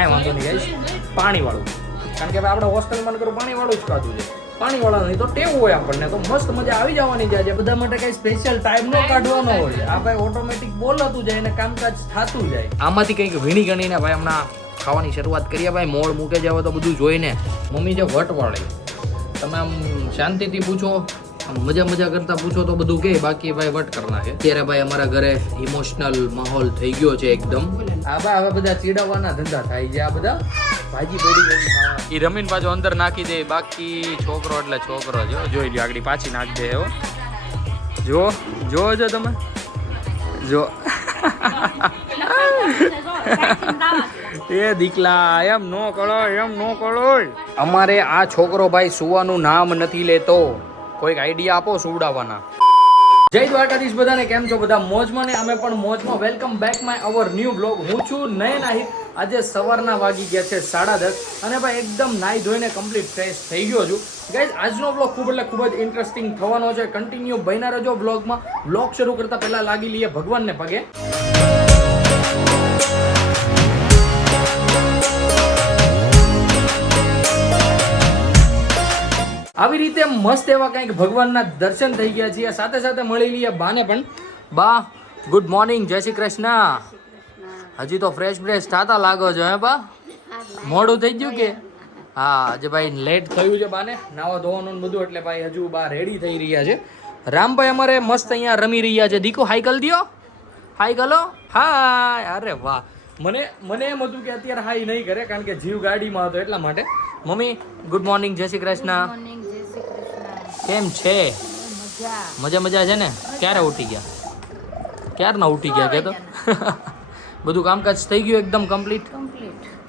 કાંઈ વાંધો નહીં ગાઈસ, પાણીવાળું. કારણ કે આપણે હોસ્ટેલમાં કરું પાણીવાળું જ ખાધું છે. પાણીવાળા નહીં તો ટેવ હોય આપણને, તો મસ્ત મજા આવી જવાની છે. બધા માટે કઈ સ્પેશિયલ ટાઈમ નો કાઢવાનો હોય. આ ભાઈ ઓટોમેટિક બોલાતું જાય અને કામકાજ થતું જાય. આમાંથી કંઈક વીણી ગણીને ભાઈ હમણાં ખાવાની શરૂઆત કરીએ. ભાઈ મોડ મૂકે જાવ તો બધું જોઈને મમ્મી જે વટ વાળે, તમે આમ શાંતિથી પૂછો, મજા કરતા પૂછો તો બધું કે, બાકી ભાઈ વટ કરના છે. અત્યારે ભાઈ અમારા ઘરે ઇમોશનલ માહોલ થઈ ગયો છે એકદમ. આ ભાઈ હવે બધા ચીડવવાના ધંધા થાય છે. આ બધા ભાજી પડી ગઈ, એ રમીન પાછો અંદર નાખી દે. બાકી છોકરો એટલે છોકરો જો જોઈ લો, આગળ પાછી નાખી દે. એવો જો તમે જો એ દીકલા એમ નો કરો. અમારે આ છોકરો ભાઈ સુવાનું નામ નથી લેતો. કોઈક આઈડિયા આપો સુવડાવવાના. જય દ્વારકાધીશ બધાને, કેમ છો બધા? મોજમાં ને અમે પણ મોજમાં. Welcome back my our new blog. હું છું નયન આહિર. આજે સવારના વાગી ગયા છે 10:30 અને ભાઈ એકદમ નાઈ ધોઈને કમ્પ્લીટ ફ્રેશ થઈ ગયો છું. ગાઈઝ આજનો બ્લોગ ખૂબ જ ઇન્ટરેસ્ટિંગ થવાનો છે. કન્ટિન્યુ બન્યા રહેજો બ્લોગમાં. બ્લોગ શરૂ કરતા પહેલા લાગી લઈએ ભગવાનને પગે. આવી રીતે મસ્ત એવા કંઈક ભગવાનના દર્શન થઈ ગયા છે. સાથે સાથે મળી લઈએ બાને પણ. બા ગુડ મોર્નિંગ, જય શ્રી કૃષ્ણ. હજી તો ફ્રેશ થતા લાગો છો હે બા? મોડું થઈ ગયું કે? હા, આજે ભાઈ લેટ થયું છે બાને નાવા ધોવાનું બધું, એટલે ભાઈ હજુ બા રેડી થઈ રહ્યા છે. રામભાઈ અમારે મસ્ત અહીંયા રમી રહ્યા છે. દીકો હાઈ કલ દિયો, હાઈ કલો. હાય, અરે વાહ. મને એમ હતું કે અત્યારે હાઈ નહીં કરે, કારણ કે જીવ ગાડીમાં હતો એટલા માટે. મમ્મી ગુડ મોર્નિંગ, જય શ્રી કૃષ્ણ. કેમ છે? મજા છે ને? ક્યારે ઉઠી ગયા? ક્યારના ઉઠી ગયા કે તો? બધું કામકાજ થઈ ગયું એકદમ કમ્પ્લીટ.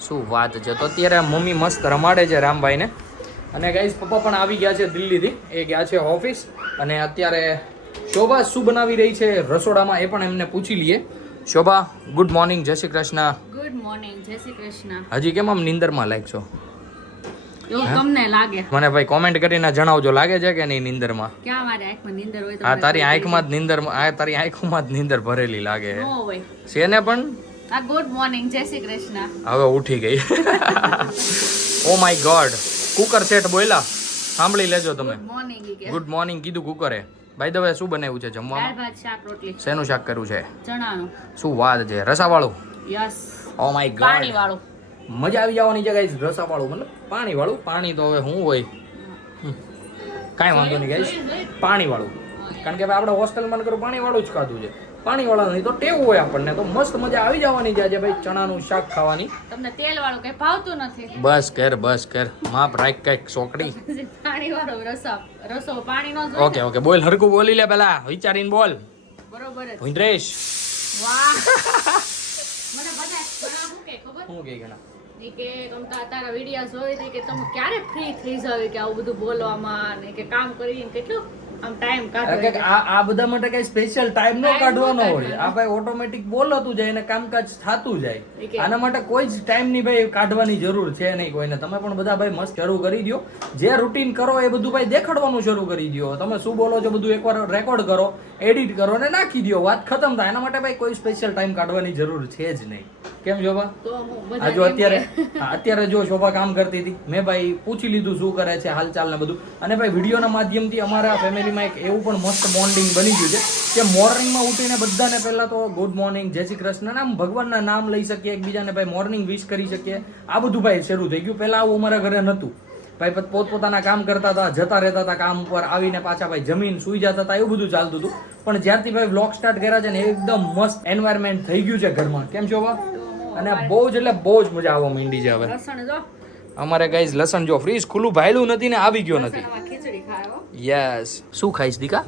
શું વાત છે. તો અત્યારે મમ્મી મસ્ત રમાડે છે રામભાઈને. અને ગાઈઝ પપ્પા પણ આવી ગયા છે દિલ્હીથી. એ ગયા છે ઓફિસ. અને અત્યારે શોભા શું બનાવી રહી છે રસોડામાં એ પણ એમને પૂછી લઈએ. શોભા ગુડ મોર્નિંગ, જય શ્રી કૃષ્ણ. ગુડ મોર્નિંગ, જય શ્રી કૃષ્ણ. હજી કેમ આમ નીંદરમાં લાગશો? એવું તમને લાગે? મને ભાઈ કોમેન્ટ કરીને જણાવજો, લાગે છે કે નહીં નીંદરમાં? ક્યાં મારી આંખમાં નીંદર હોય? આ તારી આંખમાં જ નીંદર, આ તારી આંખોમાં જ નીંદર ભરેલી લાગે નો હોય છે ને. પણ આ ગુડ મોર્નિંગ, જય શ્રી કૃષ્ણ હવે ઉઠી ગઈ. Oh my God, cooker set બોલ્યા, સાંભળી લેજો તમે. મોર્નિંગ ગુડ મોર્નિંગ કીધું કુકરે. ભાઈ દવે શું બનાવ્યું છે જમવામાં? દાળ ભાત શાક રોટલી. શેનું શાક કર્યું છે? ચણાનું. શું વાત છે, રસાવાળું? યસ. ઓ માય ગોડ, પાણી વાળું. મજા આવી જવાની છે ગાઈસ. રસાવાળું મતલબ પાણીવાળું. પાણી તો હવે શું હોય, કાંઈ વાંધો નહીં ગાઈસ, પાણીવાળું. કારણ કે આપણે હોસ્ટેલમાં કરું પાણીવાળું જ ખાધું છે. પાણીવાળા નહીં તો ટેવ હોય આપણને, તો મસ્ત મજા આવી જવાની છે આજે ભાઈ ચણાનું શાક ખાવાની. તમને તેલ વાળું કઈ ભાવતું નથી? બસ કર માપ રાખ કઈક સોકડી. પાણી વાળો રસો પાણી નો. ઓકે બોલ, હરકું બોલી લે પેલા, વિચારીને બોલ. બરોબર જ. ભુંદરેશ વાહ. મને બધા શું કે ખબર? શું કે ગણા કે તારા વિડિયા જોઈ કે તમે ક્યારે ફ્રી થઈ જાવ કે આવું બધું બોલવામાં ને કે કામ કરીને કેટલું આમ ટાઈમ કાઢો. આ બધા માટે કઈ સ્પેશિયલ ટાઈમ નો કાઢવાનો હોય. આ ભાઈ ઓટોમેટિક બોલાતું જાય અને કામકાજ થતું જાય. આના માટે કોઈ જ ટાઈમ ની ભાઈ કાઢવાની જરૂર છે નહીં કોઈને. તમે પણ બધા ભાઈ મસ્ત શરૂ કરી દો. જે રૂટીન કરો એ બધું ભાઈ દેખાડવાનું શરૂ કરી દો. તમે શું બોલો છો બધું એકવાર રેકોર્ડ કરો, એડિટ કરો અને નાખી દો, વાત ખતમ થાય. એના માટે ભાઈ કોઈ સ્પેશિયલ ટાઈમ કાઢવાની જરૂર છે જ નહીં. કેમ શોભા? આ જો અત્યારે જો શોભા કામ કરતી હતી, મેં ભાઈ પૂછી લીધું શું કરે છે, હાલચાલ ને બધું. અને ભાઈ વિડીયોના માધ્યમથી અમારા ફેમિલીમાં એક એવું પણ મસ્ત બોન્ડિંગ બની ગયું છે કે મોર્નિંગમાં ઉઠીને બધાને પહેલા તો ગુડ મોર્નિંગ, જય શ્રી કૃષ્ણ નામ ભગવાનના નામ લઈ શકીએ, એકબીજાને ભાઈ મોર્નિંગ વિશ કરી શકીએ. આ બધું ભાઈ શરૂ થઈ ગયું. પહેલા આવું અમારા ઘરે નહોતું. ભાઈ પોતપોતાના કામ કરતા હતા, જતા રહેતા હતા કામ ઉપર, આવીને પાછા ભાઈ જમીન સુઈ જતા હતા, એવું બધું ચાલતું હતું. પણ જ્યારથી ભાઈ વ્લોગ સ્ટાર્ટ કર્યા છે ને એકદમ મસ્ત એન્વાયરમેન્ટ થઈ ગયું છે ઘરમાં. કેમ છો બા? અને બહુ જ મજા આવવા માંડી છે હવે. અમારે ગાઈઝ લસણ જો ફ્રીજ ખુલ્લું ભાયલું નથી ને આવી ગયો નથી. યસ. શું ખાઈશ દીકા?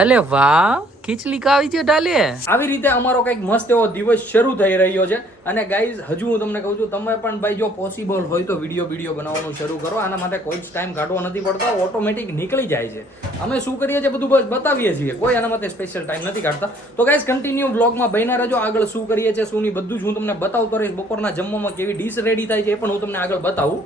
અલે વાહ, ખીચડી કાવી છે ડાલે. આવી રીતે અમારો કંઈક મસ્ત એવો દિવસ શરૂ થઈ રહ્યો છે. અને ગાઈઝ હજુ હું તમને કહું છું, તમે પણ ભાઈ જો પોસિબલ હોય તો વિડીયો બનાવવાનું શરૂ કરો. આના માટે કોઈ જ ટાઈમ કાઢવો નથી પડતો, ઓટોમેટિક નીકળી જાય છે. અમે શું કરીએ છીએ બધું બસ બતાવીએ છીએ, કોઈ આના માટે સ્પેશિયલ ટાઈમ નથી કાઢતા. તો ગાઈઝ કન્ટિન્યુ બ્લોગમાં બન્યા રહેજો. આગળ શું કરીએ છીએ શું નહીં બધું જ હું તમને બતાવતો રહીશ. બપોરના જમવામાં કેવી ડીશ રેડી થાય છે એ પણ હું તમને આગળ બતાવું.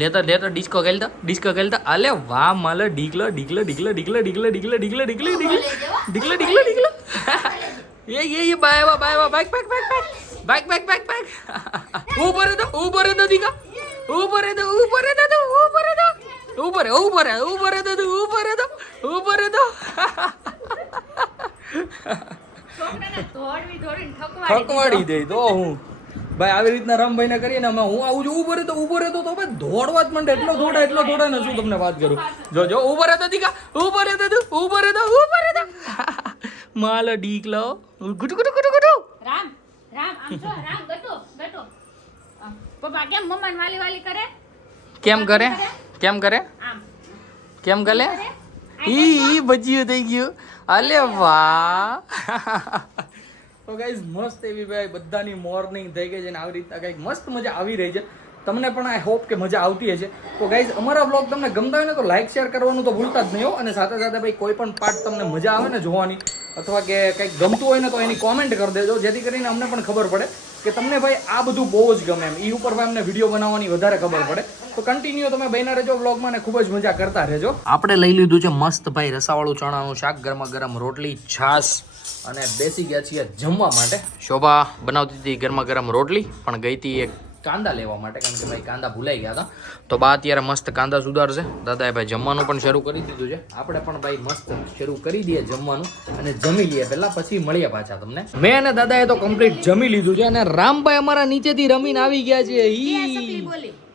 લેતા લેતા ડિસ્કો ખેલતા અલે વાહ માલે ડીકલો ये बाइक ऊपर है तो दिखा ऊपर है तो છોકરાને દોડીને થકવાડી દે તો હું ભાઈ આવી રીતના રામભાઈ ને કરીએ ને અમે હું આવું છું ઉભો રહેતો તો ભાઈ દોડવા જ માંડે એટલો દોડે ને શું તમને વાત કરું જો ઉભો રહેતો દીકા ઉભો રહેતો માલ ડીકલો ગુટુ રામ આમ જો રામ ગટો પપ્પા કેમ મમ્માને વાલી કરે કેમ કરે આમ કેમ ગલે ઈ બજ્યું થઈ ગયું અલે વાહ તો ગાઈઝ મસ્ત એવી ભાઈ બધાની મોર્નિંગ થઈ ગઈ છે ને આવી રીતના કંઈક મસ્ત મજા આવી રહી છે તમને પણ આઈ હોપ કે મજા આવતી હશે તો ગાઈઝ અમારા બ્લોગ તમને ગમતા હોય ને તો લાઈક શેર કરવાનું તો ભૂલતા જ નહીં હો અને સાથે સાથે ભાઈ કોઈ પણ પાર્ટ તમને મજા આવે ને જોવાની અથવા કે કંઈક ગમતું હોય ને તો એની કોમેન્ટ કરી દેજો જેથી કરીને અમને પણ ખબર પડે કે તમને ભાઈ આ બધું બહુ જ ગમે એમ એ ઉપર ભાઈ અમને વિડીયો બનાવવાની વધારે ખબર પડે તો કન્ટિન્યુ તમે બન્યા રહેજો બ્લોગમાં ને ખૂબ જ મજા કરતા રહેજો આપણે લઈ લીધું છે મસ્ત ભાઈ રસાવાળું ચણાનું શાક ગરમા ગરમ રોટલી છાશ અને બેસી ગયા છીએ જમવા માટે શોભા બનાવતી હતી ગરમા ગરમ રોટલી પણ ગઈ હતી એક કાંદા લેવા માટે કારણ કે ભાઈ કાંદા ભૂલાઈ ગયા હતા તો બા અત્યારે મસ્ત કાંદા સુધારશે દાદાએ ભાઈ જમવાનું પણ શરૂ કરી દીધું છે આપણે પણ ભાઈ મસ્ત શરૂ કરી દઈએ જમવાનું અને જમી લઈએ પહેલા પછી મળીએ પાછા તમને મેં અને દાદાએ તો કમ્પ્લીટ જમી લીધું છે અને રામભાઈ અમારા નીચેથી રમીને આવી ગયા છે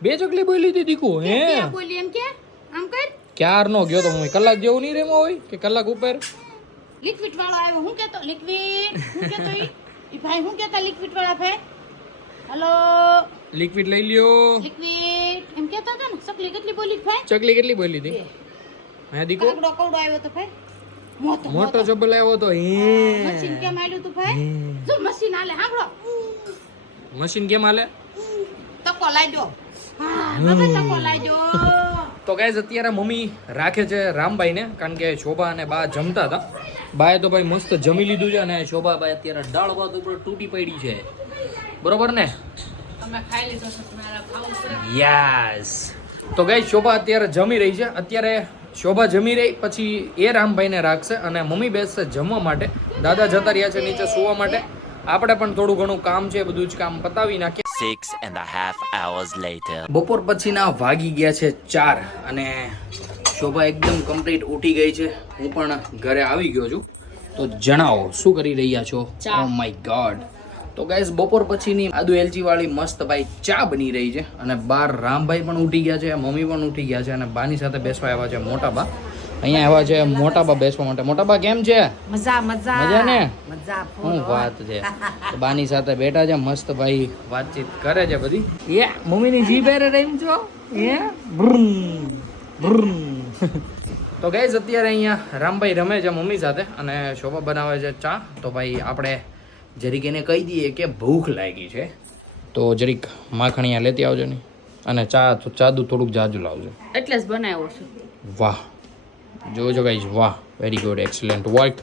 બે ચકલી બોલી હતી દીકુ હે બોલી એમ કે આમ કર ક્યાર નો ગયો તો હું કલાક જેવું નહીં રેમો હોય કે કલાક ઉપર લિક્વિડ વાળો આવ્યો હું કેતો લિક્વિડ હું કેતો ઈ ભાઈ હું કેતા લિક્વિડ વાળા ભાઈ હેલો લિક્વિડ લઈ લ્યો લિક્વિડ એમ કેતા હતા ને ચકલી કેટલી બોલી ભાઈ ચકલી કેટલી બોલી હતી હે દીકો કડો આવ્યો તો ભાઈ મોટો ચબલ આવ્યો તો મશીન કેમ આલ્યું તું ભાઈ જો મશીન આલે સાંભળો મશીન કેમ આલે તકો લાજો હા બાબા તકો લાજો તો ગાઈઝ અત્યારે મમ્મી રાખે છે રામભાઈને કારણ કે શોભા અને બા જમતા હતા બાએ તો ભાઈ મસ્ત જમી લીધું છે અને શોભા ભાઈ અત્યારે દાળ ભાત ઉપર તૂટી પડી છે બરોબર ને તમે ખાઈ લીધો છે તમારા ખાવું પડે યસ તો ગાઈઝ શોભા અત્યારે જમી રહી છે અત્યારે શોભા જમી રહી પછી એ રામભાઈને રાખશે અને મમ્મી બેસશે જમવા માટે દાદા જતા રહ્યા છે નીચે સુવા માટે આપણે પણ થોડું ઘણું કામ છે બધું જ કામ પતાવી નાખીએ 6.5 hours later. બપોર પછીના વાગી ગયા છે 4 અને શોભા એકદમ કમ્પ્લીટ ઉઠી ગઈ છે હું પણ ઘરે આવી ગયો છું તો જણાવો શું કરી રહ્યા છો ઓ માય ગોડ તો ગાઈઝ બપોર પછીની આદુ એલચી વાળી મસ્ત ભાઈ ચા બની રહી છે અને બાર રામભાઈ પણ ઉઠી ગયા છે મમ્મી પણ ઉઠી ગયા છે અને બાની સાથે બેસવા આવ્યા છે મોટા બા અહીંયા આવ્યા છે મોટા બા બેસવા માટે મોટા બા કેમ છે મજા ને શું વાત છે તો બાની સાથે બેઠા છે મસ્ત ભાઈ વાતચીત કરે છે બધી એ મમ્મીની જીભ એરે રહીમ છો એ તો ગાઈઝ અત્યારે અહીંયા રામભાઈ રમે છે મમ્મી સાથે અને શોભા બનાવે છે ચા તો ભાઈ આપણે જરીક એને કહી દઈએ કે ભૂખ લાગી છે તો જરીક માખણીયા લેતી આવજો ને અને ચાદુ થોડુંક જાજુ લાવજો એટલે જ બનાવ્યો છું વાહ જોજો ગાઈઝ વાહ વેરી ગુડ એક્સલન્ટ વર્ક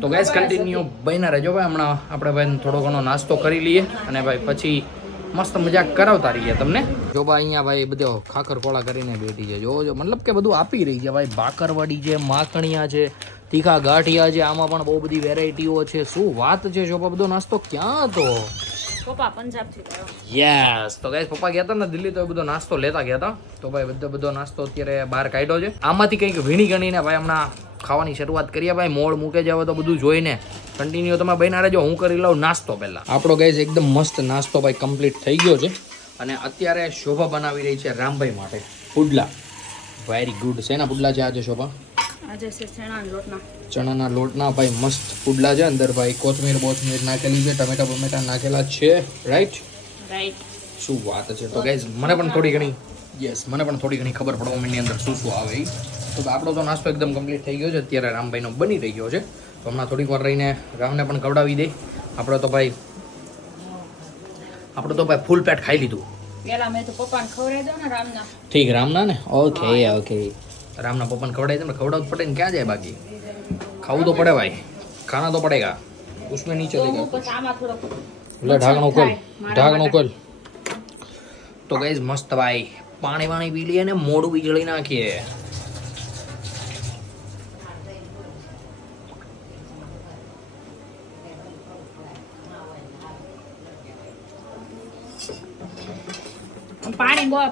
તો ગાઈઝ કન્ટિન્યુ બન્યા રહેજો ભાઈ હમણાં આપણે ભાઈ થોડો ઘણો નાસ્તો કરી લઈએ અને ભાઈ પછી મસ્ત મજાક કરાવતા રહીએ તમને જો ભાઈ અહીંયા ભાઈ બધો ખાખર ખોળા કરીને બેઠી છે જોજો મતલબ કે બધું આપી રહી છે ભાઈ બાકરવડી છે માખણિયા છે તીખા ગાંઠિયા છે આમાં પણ બહુ બધી વેરાયટીઓ છે શું વાત છે શોભા બધો નાસ્તો ક્યાં હતો પપ્પા પંજાબથી લાવ્યો યસ તો ગાઈસ પપ્પા ગયા હતા ને દિલ્હી તો બધો નાસ્તો લેતા ગયા હતા તો ભાઈ બધો નાસ્તો અત્યારે બહાર કાઢ્યો છે આમાંથી કંઈક વીણી ગણીને ભાઈ હમણાં ખાવાની શરૂઆત કરીએ ભાઈ મોડ મૂકે જાવ તો બધું જોઈને કન્ટિન્યુ તમે બન્યા રહેજો હું કરી લઉં નાસ્તો પહેલા આપણો ગાઈસ એકદમ મસ્ત નાસ્તો ભાઈ કમ્પ્લીટ થઈ ગયો છે અને અત્યારે શોભા બનાવી રહી છે રામભાઈ માટે પુડલા વેરી ગુડ શેના પુડલા છે આજે શોભા આજે છે ચણાના લોટના ભાઈ મસ્ત પુડલા છે અંદર ભાઈ કોથમીર નાખેલી છે ટમેટા બમેટા નાખેલા છે રાઈટ શું વાત છે તો ગાઈઝ મને પણ થોડી ઘણી ખબર પડવા માંડી અંદર શું શું આવે એ તો આપણો તો નાસ્તો એકદમ કમ્પ્લીટ થઈ ગયો છે અત્યારે રામભાઈનો બની રહી ગયો છે તો હમણાં થોડીક વાર રહીને રામને પણ ખવડાવી દે આપણે તો ભાઈ ફૂલ પેટ ખાઈ લીધું પેલા મેં તો પપ્પાને ખવડાવી દઉં ને રામના ઠીક રામના ને ઓકે રામના પપ્પાને ખવડાવી દે ને ખવડાવવું પડે ને ક્યાં જાય બાકી ખાવું તો પડે ભાઈ ખાના તો પડેગા उसमें नहीं चलेगा પછી આમાં થોડો ઢાંકણું ખોલ તો ગાઈઝ મસ્ત ભાઈ પાણી વાણી પી લઈએ ને મોઢું બી જળી નાખીએ.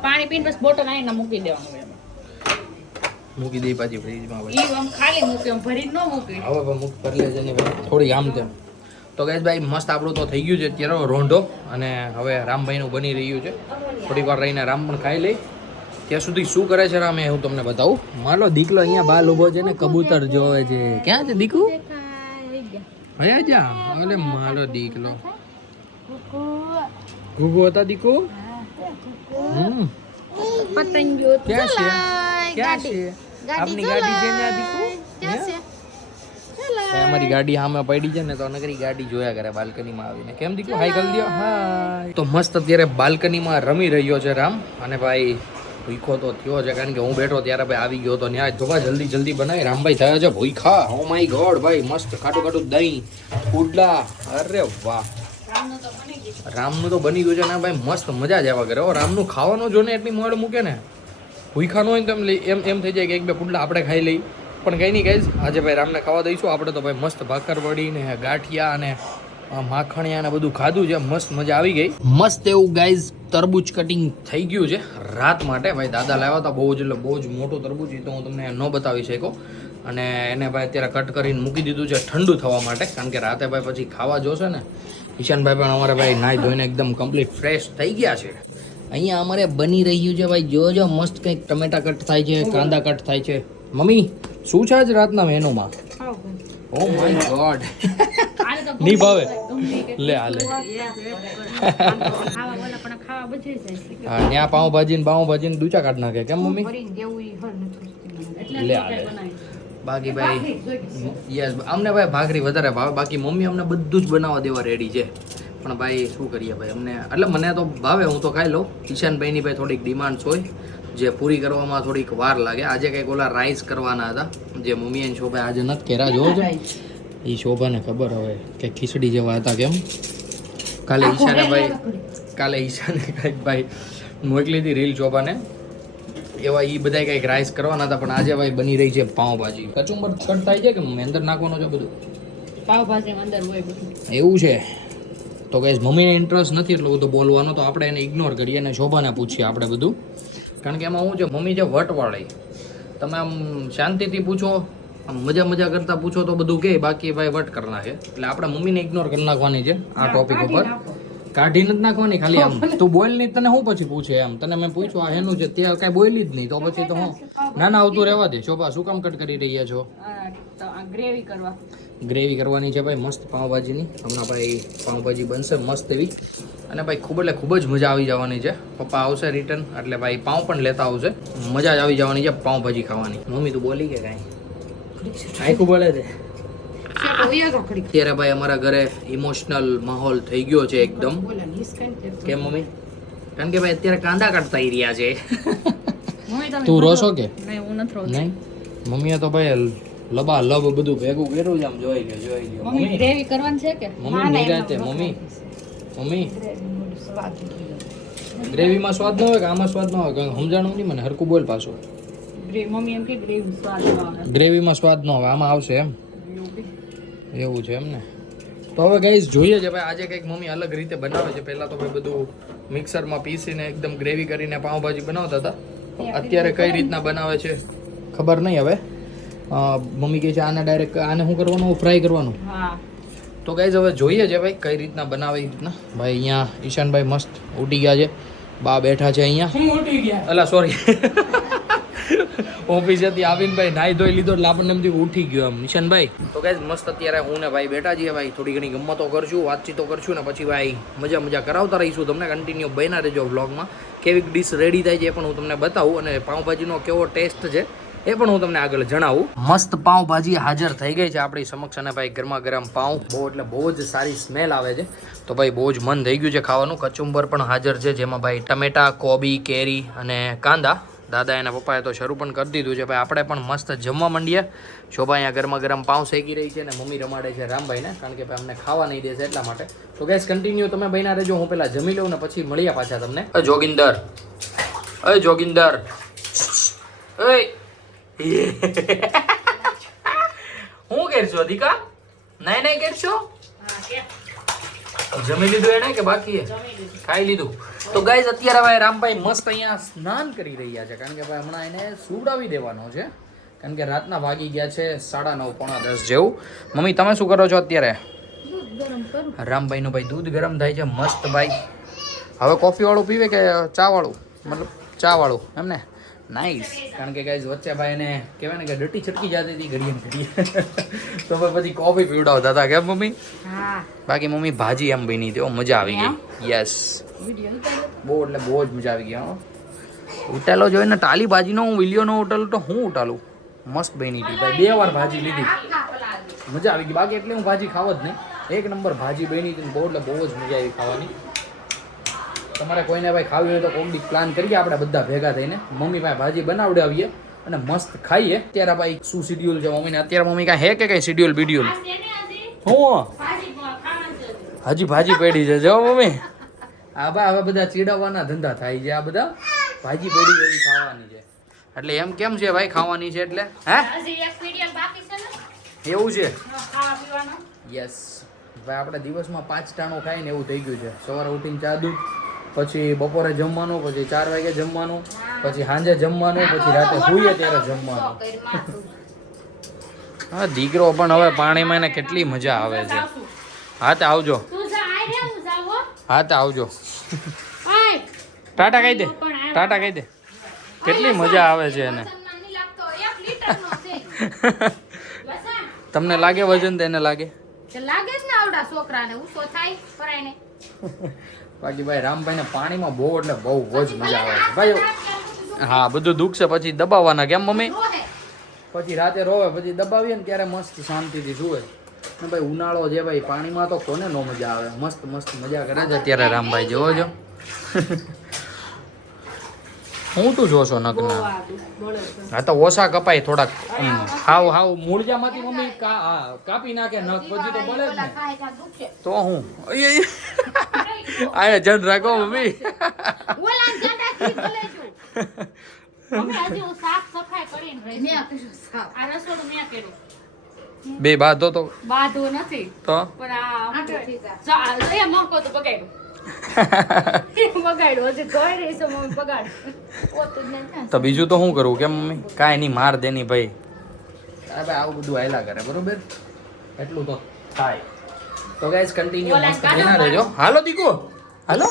પાણી પીને બસ બોટલ આવીને મૂકી દેવાનું એમાં. મૂકી દઈ પાછી ફ્રીજમાં. ઈ આમ ખાલી મૂકી આમ ભરીને ન મૂકી. હવે મુખ પર લે જને થોડી આમ તેમ. તો ગાઈસ ભાઈ મસ્ત આપણું તો થઈ ગયું છે અત્યારે રોંઢો અને હવે રામભાઈનું બની રહ્યું છે. થોડીક વાર રહીને રામ પણ ખાઈ લઈ. ત્યાં સુધી શું કરે છે રામ એ હું તમને બતાવું. મારો દીકલો અહીંયા બાલ ઊભો છે ને કબૂતર જોવે છે. ક્યાં છે દીકુ? હયા જા. અલે મારો દીકલો ગુગુ હતા દીકુ. પતંગિયો ક્યાં છે? ક્યાં છે? આપની ગાડી છે ને દીકુ? અમારી ગાડી સામે પડી છે ને તો નકરી ગાડી જોયા કરે બાલ્કનીમાં આવીને. કેમ દીકુ હાઈ કરી દો. હાય. તો મસ્ત અત્યારે બાલ્કનીમાં રમી રહ્યો છે રામ અને ભાઈ ભૂખો તો થયો છે કારણ કે હું બેઠો ત્યારે ભાઈ આવી ગયો તો ત્યાં જોવા જલ્દી બનાવી. રામભાઈ થયા છે ભૂખા. ઓ માય ગોડ ભાઈ મસ્ત ખાટું ખાટું દહીં પુડલા. અરે વાહ રામનું તો બની ગયું છે ને ભાઈ મસ્ત મજા જ આવ્યા કરે. રામનું ખાવાનું જો ને એટલી મોડ મૂકે ને ભૂખા નો હોય તો એમ થઈ જાય કે એક બે પુડલા આપણે ખાઈ લઈ. પણ કંઈ નહીં ગાઈઝ આજે ભાઈ રામને ખાવા દઈશું. આપણે તો ભાઈ મસ્ત ભાખરવડી ને ગાંઠિયા અને માખણિયા ને બધું ખાધું છે. મસ્ત મજા આવી ગઈ. મસ્ત એવું ગાઈઝ તરબૂચ કટિંગ થઈ ગયું છે રાત માટે. ભાઈ દાદા લાવ્યા હતા બહુ જ એટલે બહુ જ મોટું તરબૂચ. તો હું તમને ન બતાવી શક્યો અને એને ભાઈ અત્યારે કટ કરીને મૂકી દીધું છે ઠંડુ થવા માટે કારણ કે રાતે ભાઈ પછી ખાવા જોશે ને. ઈશાનભાઈ પણ અમારે ભાઈ નાઈ ધોઈને એકદમ કમ્પ્લીટ ફ્રેશ થઈ ગયા છે. અહીંયા અમારે બની રહ્યું છે ભાઈ જોજો મસ્ત કંઈક ટમેટા કટ થાય છે કાંદા કટ થાય છે. મમ્મી શું છે આજ રાતના મેનુમાં? ઓ માય ગોડ ની ભાવે લે હાલે. હા ત્યાં પાઉંભાજી ને દૂચા કાઢ નાખે કેમ મમ્મી? લે હાલે. બાકી ભાઈ યસ અમને ભાઈ ભાખરી વધારે ભાવે. બાકી મમ્મી અમને બધું જ બનાવવા દેવા રેડી છે. પણ ભાઈ શું કરીએ ભાઈ અમને એટલે મને તો ભાવે હું તો ખાઈ લઉં. ઈશાનભાઈની ભાઈ થોડીક ડિમાન્ડ્સ હોય જે પૂરી કરવામાં થોડીક વાર લાગે. આજે કંઈક ઓલા રાઈસ કરવાના હતા જે મમ્મી અને શોભાઈ આજે નથી કર્યા. જોજો એ શોભાને ખબર હવે કે ખીચડી જેવા હતા કેમ. કાલે ઈશાને કંઈક ભાઈ મોકલી હતી રીલ શોભાને એવા એ બધા કંઈક રાઈસ કરવાના હતા. પણ આજે ભાઈ બની રહી છે પાઉંભાજી. કચુંબર કટ થાય છે કે અંદર નાખવાનું છે બધું? પાવભાજી અંદર હોય બધું એવું છે. તો ગાઈસ મમ્મીને ઇન્ટરેસ્ટ નથી એટલું બધું બોલવાનો તો આપણે એને ઇગ્નોર કરીએ અને શોભાને પૂછીએ આપણે બધું. કારણ કે એમાં હું છે મમ્મી છે વટવાળી. તમે આમ શાંતિથી પૂછો આમ મજા કરતા પૂછો તો બધું કહે. બાકી ભાઈ વટ કરી નાખે. એટલે આપણે મમ્મીને ઇગ્નોર કરી નાખવાની છે આ ટોપિક ઉપર. કાઢી નથી નાખવાની ખાલી આમ તું બોલ નહીં. તને શું પછી પૂછે એમ તને મેં પૂછ્યું આ એનું છે ત્યાં કાંઈ બોલી જ નહીં તો પછી તો હું ના આવતું રહેવા દે. શોભા શું કામ કટ કરી રહ્યા છો? ગ્રેવી કરવાની છે ભાઈ મસ્ત પાઉંભાજીની. હમણાં ભાઈ પાઉંભાજી બનશે મસ્ત એવી અને ભાઈ ખૂબ જ મજા આવી જવાની છે. પપ્પા આવશે રિટર્ન એટલે ભાઈ પાઉં પણ લેતા આવશે. મજા જ આવી જવાની છે પાઉંભાજી ખાવાની. મમ્મી તું બોલી કે કાંઈ આખું બોલે છે અત્યારે ભાઈ અમારા ઘરે ઇમોશનલ માહોલ થઈ ગયો છે એકદમ. કેમ મમ્મી? કારણ કે ભાઈ અત્યારે કાંદા કાઢતા રહ્યા છે. તું રોશો કે નહીં? મમ્મીએ તો ભાઈ લબા લબ બધું ભેગું કર્યું છે આમ જોઈ લ્યો. મમ્મી ગ્રેવી કરવાની છે કે મમ્મી નિરાંતે મમ્મી ગ્રેવીમાં સ્વાદ ન હોય કે આમાં સ્વાદ ન હોય કંઈ સમજાણું નહીં મને. હરકું બોલ પાછું. મમ્મી એમ કે ગ્રેવી સ્વાદ આવે. ગ્રેવીમાં સ્વાદ ન હોય આમાં આવશે એમ એવું છે એમ ને. તો હવે ગાઈઝ જોઈએ છે ભાઈ આજે કંઈક મમ્મી અલગ રીતે બનાવે છે. પહેલાં તો ભાઈ બધું મિક્સરમાં પીસીને એકદમ ગ્રેવી કરીને પાઉંભાજી બનાવતા હતા. અત્યારે કઈ રીતના બનાવે છે ખબર નહીં. હવે મમ્મી કહે છે આને ડાયરેક્ટ આને શું કરવાનું ફ્રાય કરવાનું. તો ગાઈઝ હવે જોઈએ છે ભાઈ કઈ રીતના બનાવે એ રીતના. ભાઈ અહીંયા ઈશાનભાઈ મસ્ત ઉઠી ગયા છે. બા બેઠા છે અહીંયા. અલા સોરી ઓફિસેથી આવીને ભાઈ નાઈ ધોઈ લીધો એટલે આપણને એમથી ઉઠી ગયો એમ નિશાનભાઈ. તો ગાઈઝ મસ્ત અત્યારે હું ને ભાઈ બેઠા છીએ ભાઈ. થોડી ઘણી ગમતો કરશું વાતચીતો કરશું ને પછી ભાઈ મજા કરાવતા રહીશું તમને. કન્ટિન્યુ બન્યા રહેજો વ્લોગમાં. કેવી ડિશ રેડી થાય છે એ પણ હું તમને બતાવું અને પાઉંભાજીનો કેવો ટેસ્ટ છે એ પણ હું તમને આગળ જણાવું. મસ્ત પાઉંભાજી હાજર થઈ ગઈ છે આપણી સમક્ષ અને ભાઈ ગરમા ગરમ પાઉં બહુ જ સારી સ્મેલ આવે છે. તો ભાઈ બહુ જ મન થઈ ગયું છે ખાવાનું. કચુંબર પણ હાજર છે જેમાં ભાઈ ટમેટા કોબી કેરી અને કાંદા. દાદા એના પપ્પાએ તો શરૂ પણ કરી દીધું છે ભાઈ. આપણે પણ મસ્ત જમવા માંડીએ. શોભા અહીંયા ગરમા ગરમ પાઉં શેકી રહી છે અને મમ્મી રમાડે છે રામભાઈને કારણ કે ભાઈ અમને ખાવા નહીં દેશે એટલા માટે. તો ગેસ કન્ટિન્યુ તમે બન્યા રહેજો. હું પહેલાં જમી લઉં ને પછી મળ્યા પાછા તમને. જોગિંદર અય જોગિંદર ઓય હું કરશો દીકા નહીં કરશો હા કે જમી લીધું એને કે બાકી ખાઈ લીધું તો ગાઈઝ અત્યારે ભાઈ રામભાઈ મસ્ત અહીંયા સ્નાન કરી રહ્યા છે કારણ કે ભાઈ હમણાં એને સુવડાવી દેવાનો છે કારણ કે રાતના વાગી ગયા છે 9:30 પોણા 10 જેવું. મમ્મી તમે શું કરો છો અત્યારે? દૂધ ગરમ કરું. રામભાઈનું ભાઈ દૂધ ગરમ થાય છે મસ્ત ભાઈ. હવે કોફી વાળું પીવે કે ચા વાળું? મતલબ ચા વાળું એમ ને? નાઈસ. કારણ કે ગાઈઝ વચ્ચે ભાઈ એને કહેવાય ને કે ડટી છટકી જતી હતી ઘડીએ ને ઘડીએ તો ભાઈ પછી કોફી પીવડાવતા હતા કેમ મમ્મી? હા બાકી મમ્મી ભાજી એમ બની હતી મજા આવી ગઈ. યસ વિડિયો ઉતાર્યો બહુ એટલે બહુ જ મજા આવી ગઈ. હા ઉટાલો જોઈને ટાલી ભાજીનો હું વિલિયોનો ઉટાલું તો હું ઉટાલું મસ્ત બની હતી ભાઈ. 2 વાર ભાજી લીધી મજા આવી ગઈ. બાકી એટલે હું ભાજી ખાવ જ નહીં. એક નંબર ભાજી બની હતી બહુ એટલે બહુ જ મજા આવી ખાવાની. તમારે કોઈને ભાઈ ખાવી હોય તો કોઈ બી પ્લાન કરીએ આપણે બધા ભેગા થઈને મમ્મી ભાઈ ભાજી બનાવડાવીએ અને મસ્ત ખાઈએ. અત્યારે ભાઈ શું શેડ્યુલ છે મમ્મીને? અત્યારે મમ્મી કાંઈ હે કે કઈ શેડ્યુલ બીડ્યુલ? હું હજી ભાજી પડી છે જો મમ્મી. આ ભાઈ હવે બધા ચીડવવાના ધંધા થાય છે. આ બધા ભાજી પડી એવી ખાવાની છે એટલે એમ કેમ છે ભાઈ ખાવાની છે એટલે હે હજી એક વિડિયો બાકી છે ને એવું છે? ખાવા પીવાનો. યસ ભાઈ આપણે દિવસમાં 5 ટાણું ખાઈને એવું થઈ ગયું છે. સવારે ઉઠીને ચા દૂધ, પછી બપોરે જમવાનું, પછી 4 વાગે જમવાનું, પછી સાંજે જમવાનું, પછી રાતે સૂઈએ ત્યારે જમવાનું. હા દીકરો પણ હવે પાણીમાં એને કેટલી મજા આવે છે. હા તો આવજો. તું જા આય રે હું જાવો. હા તો આવજો. આય ટાટા કહી દે, ટાટા કહી દે. કેટલી મજા આવે છે એને. નહીં લાગતો 1 લીટરનો છે. બસા તમને લાગે વજન તો એને લાગે? તે લાગે જ ને આવડા છોકરાને ઉસો થાય ફરાઈને. બાકી ભાઈ રામભાઈને પાણીમાં બહુ એટલે બહુ જ મજા આવે છે ભાઈ. હા બધું દુખશે પછી દબાવવાના કેમ મમ્મી? પછી રાતે રોવે પછી દબાવીએ ને ત્યારે મસ્ત શાંતિથી સુવે ને ભાઈ. ઉનાળો છે ભાઈ પાણીમાં તો કોને નો મજા આવે. મસ્ત મસ્ત મજા કરે છે અત્યારે રામભાઈ. જોવો છો હું તું જોશો નકના? હા તો ઓછા કપાય થોડાક. હાવ મૂળજામાંથી મમ્મી કાપી નાખે નખ પછી તો બળે જ ને. તો હું આયા જડ રાખો મમ્મી. ઓલા જડાથી ભલે જો. મમ્મી હજી હું સાફ સફાઈ કરીને રહી. મેં કર્યું સાફ. આ રસોડું મેં કર્યું. બે બાધો તો બાધો નથી તો પણ આ એ મોકો તો બગાડ્યું. બગાડ્યું હજી ધોઈ રહી છે મમ્મી બગાડ. પોતું જ નથી. તો બીજું તો શું કરવું કેમ મમ્મી? કાંઈ નહીં માર દેની ભાઈ. હવે આવું બધું હાયલા કરે બરોબર એટલું તો થાય. તો ગાઈસ કન્ટિન્યુ મસ્ત બના રહેજો. હાલો દીકો હાલો.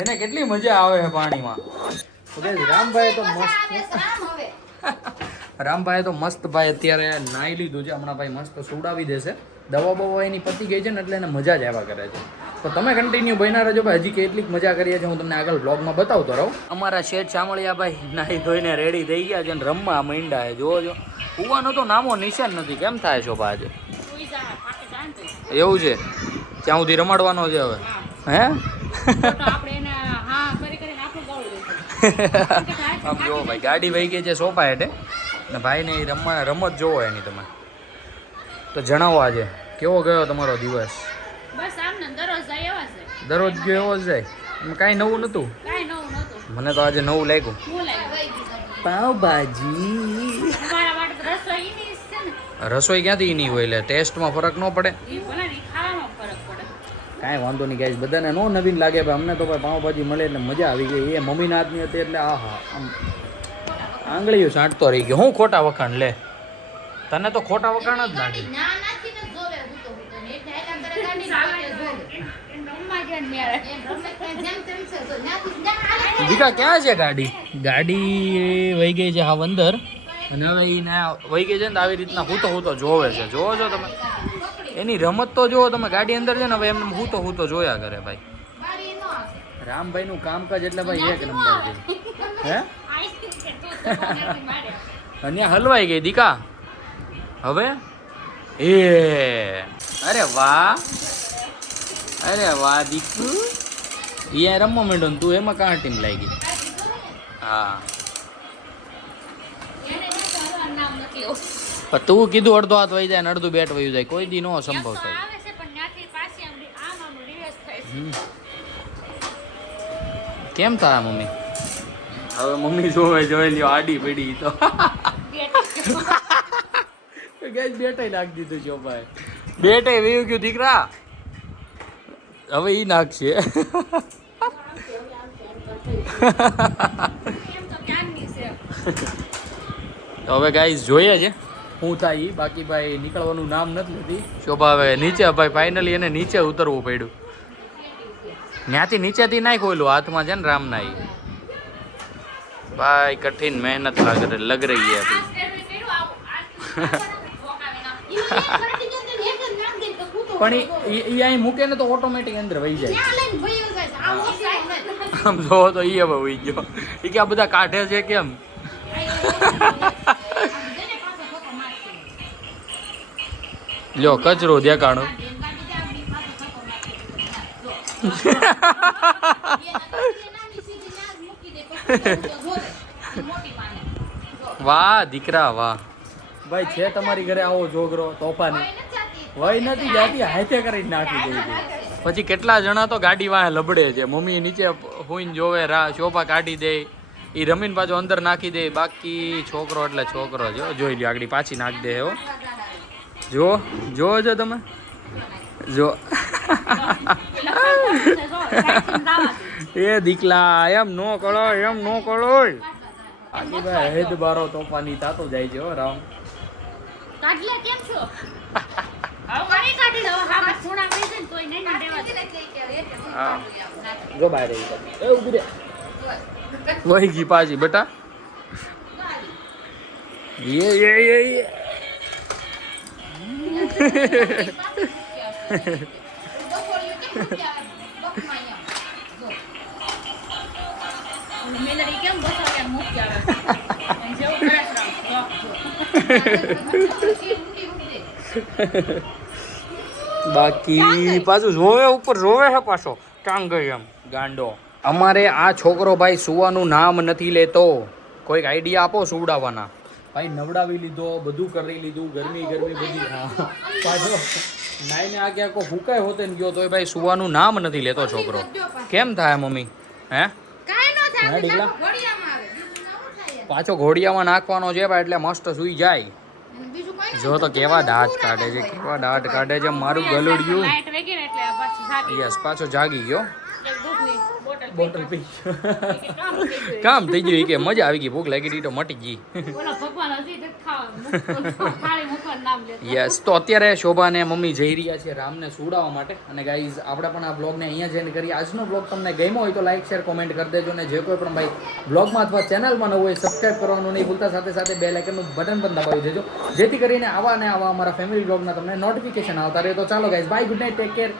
એને કેટલી મજા આવે છે પાણીમાં. તો ગાઈસ રામભાઈ તો મસ્ત રામભાઈ તો મસ્ત ભાઈ અત્યારે નાઈ લીધું છે. હમણાં ભાઈ મસ્ત સુવડાવી દેશે. દવા બવા એની પતી ગઈ છે ને એટલે એને મજા જ આવ્યા કરે છે. તો તમે કન્ટિન્યુ બન્યા રહેજો ભાઈ. હજી કેટલીક મજા કરીએ છીએ હું તમને આગળ બ્લોગમાં બતાવતો રહું. અમારા શેઠ ચામળિયા ભાઈ નાઈ ધોઈને રેડી થઈ ગયા છે ને રમવા માંડ્યા છે. જોવો છો ઉવાનો તો નામો નિશાન નથી. કેમ થાય શોભા આજે? એવું છે ત્યાં સુધી રમાડવાનો છે હવે હે? આમ જોવો ભાઈ ગાડી વહી ગઈ છે સોફા હેઠે ને ભાઈને રમત જોવો એની તમે. તો જણાવો આજે કેવો ગયો તમારો દિવસ? બસ આમને દરરોજ જાય એવા છે. દરરોજ ગયો એવો જ જાય? કાંઈ નવું નતું? કાઈ નવું નતું. મને તો આજે નવું લાગ્યું. હું લાવી પાવભાજી. તમારા માટે તો રસોઈ ઈની છે ને. રસોઈ ક્યાંથી નહીં હોય એટલે ટેસ્ટમાં ફરક ન પડે? ઈ ભલે ની ખાવામાં ફરક પડે. કાંઈ વાંધો નહીં ગાઈસ. બધાને નો નવીન લાગે ભાઈ. અમને તો ભાઈ પાવભાજી મળે એટલે મજા આવી ગઈ. એ મમ્મીના હાથની હતી એટલે આહા આમ આંગળીઓ સાંટતો રહી ગયો. હું ખોટા વખાણ લે? તને તો ખોટા વખાણ જ લાગે. ના નાથી ને જોવે હું તો ને એટલે એલા કરે ગાડી જોવે જોવે. એમ રમવા ગયા ને મેરે. એમ રમે કે જેમ તેમ છે તો ન્યાથી જા. દીકા ક્યાં છે ગાડી? ગાડી વહી ગઈ છે હા અંદર અને હવે એને વહી ગઈ છે ને આવી રીતના હું તો જોવે છે. જોવો છો તમે એની રમત તો જોવો તમે. ગાડી અંદર છે ને હવે એમને હું તો જોયા કરે ભાઈ. બારી નો આવશે. રામભાઈનું કામકાજ એટલે ભાઈ એક નંબર છે હે. આઈસ્ક્રીમ કે તો કોનેથી મારે. અને હલવાઈ ગઈ દીકા હવે. એ અરે વાહ દીકુ એ રમવા માંડો ને તું એમાં કાં ટીમ લાગી? હા એને ને તારું નામ નથી ઓ. પણ તું કીધું અડધો હાથ વહી જાય ને અડધું બેટ વહી જાય. કોઈ દી નો સંભવ થાય. આવે છે પણ ત્યાંથી પાછી આમ રિવર્સ થાય છે. કેમ થાય મમ્મી? હવે મમ્મી જોવે જોઈ લ્યો આડી પડી તો ગેસ બેટે નાખી દીધું શોભાઈ બેટે વેયું ગયું દીકરા હવે ઈ નાખશે એમ તો ક્યાંની છે. તો હવે ગાઈસ જોઈએ છે શું થાય ઈ. બાકી ભાઈ નીકળવાનું નામ નથી લેતી શોભા. હવે નીચે ભાઈ ફાઇનલી એને નીચે ઉતરવું પડ્યું. ત્યાંથી નીચેથી નાખ ખોલું હાથમાં છે ને રામ ના ઈ. ભાઈ કઠિન મહેનત લગ રહી है अभी. પણ ઈ અહીં મૂકે ને તો ઓટોમેટિક અંદર વહી જાય. આમ જો તો ઈ હવે વહી ગયો. ઈ કે આ બધા કાઢે છે કેમ? લ્યો કચરો દેખાણો. વાહ દીકરા વાહ. ભાઈ છે તમારી ઘરે આવો જોગરો તોફાની વય નથી જાતી હાથે કરી નાખી દે છે. પછી કેટલા જણા તો ગાડી વાહે લબડે છે. મમ્મી નીચે હોઈને જોવે શોભા કાઢી દે એ રમીને પાછો અંદર નાખી દે. બાકી છોકરો એટલે છોકરો છે. જોઈ લ્યો આગળ પાછી નાખી દે. હો જો જો છો તમે જો એ દીકલા એમ નો કરો એમ નો કરો. બાકી ભાઈ હેદ બારો તોફાની થાતો જાય છે. હો રામ કાઢલે કેમ છો? હવે મારી કાઢી દો. હા બસ સુણા કરી દે તોય નહીં ને દેવા દે. હા જો બહાર રહી એ ઉભી રે વહી ગઈ પાછી બેટા. એ મેલડી કેમ બસાવ્યા મૂકી આવે એમ જેવું કરે છે. બાકી પાછું જોવે ઉપર જોવે છે પાછો ટાંગ એમ ગાંડો. અમારે આ છોકરો ભાઈ સુવાનું નામ નથી લેતો. કોઈક આઈડિયા આપો સુવડાવવાના. ભાઈ નવડાવી લીધો બધું કરી લીધું ગરમી બધી. હા પાછો નાઈને આ ક્યાંક ફૂકાય હોતે ને ગયો તોય ભાઈ સુવાનું નામ નથી લેતો છોકરો. કેમ થાય મમ્મી? હે હા ડીકલા પાછો ઘોડિયામાં નાખવાનો છે ભાઈ એટલે મસ્ત સુઈ જાય. જો તો કેવા દાંત કાઢે છે કેવા દાંત કાઢે છે મારું ગલુડિયું. લાઈટ વેગી ને એટલે પાછી જાગી. યસ પાછો જાગી ગયો. એક દૂધની બોટલ પી કામ થઈ ગયું. કામ થઈ ગયું કે મજા આવી ગઈ ભૂખ લાગી હતી તો મટી ગઈ. બોલો ભગવાન હજી તો ખાલી મૂકવાનું નામ લેતો. યસ તો અત્યારે શોભા અને મમ્મી જઈ રહ્યા છે રામને સુડાવવા માટે. અને ગાઈઝ આપણે પણ આ બ્લોગને અહીંયા જ એન્ડ કરીએ. આજનો બ્લોગ તમને ગમ્યો હોય તો લાઈક શેર કોમેન્ટ કરી દેજો. અને જે કોઈ પણ ભાઈ બ્લોગમાં અથવા ચેનલમાં નવું હોય સબસ્ક્રાઈબ કરવાનું નહીં ભૂલતા. સાથે સાથે બેલ આઇકનનું બટન પણ દબાવી દેજો જેથી કરીને આવા અમારા ફેમિલી બ્લોગના તમને નોટિફિકેશન આવતા રહે. તો ચાલો guys bye good night take care.